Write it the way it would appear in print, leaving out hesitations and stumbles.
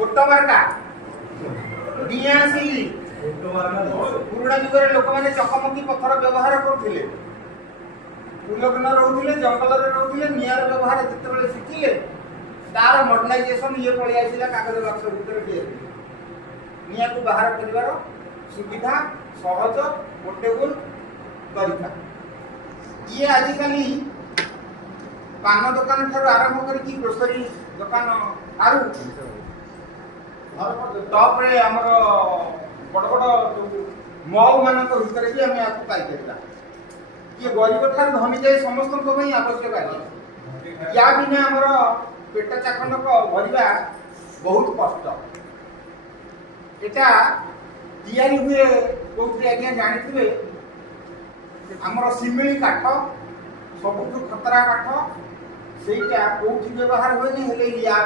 ओटोमार्का दिया आसिली पुराना जुगर लोक मैंने चकमकी पत्थर व्यवहार करथिले उल्लेखन रोथिले जंगल रे रोथिले नियार व्यवहार जिते शिखिले तार मॉडर्नाइजेशन ये पळि आइसिला कागज बक्स भितर दिए निया को बाहर करिवार सुविधा सहज पोर्टेबल तरीका ये आजिकली पान दुकान ठार आरंभ करके ग्रोसरी दुकान आरु टॉप रे हमर बड़ बड़ मॉल मान भीतर भी आम आपको पाइपा ये गरीब ठार धनी जाए समस्त आवश्यक है या बिना आमर पेट चाखंडक भरवा बहुत कष्ट एटा तैयारी हुए कौन आज्ञा जानी आमर सिमिली काठ सबुठ खतरा काठ से व्यवहार हुए या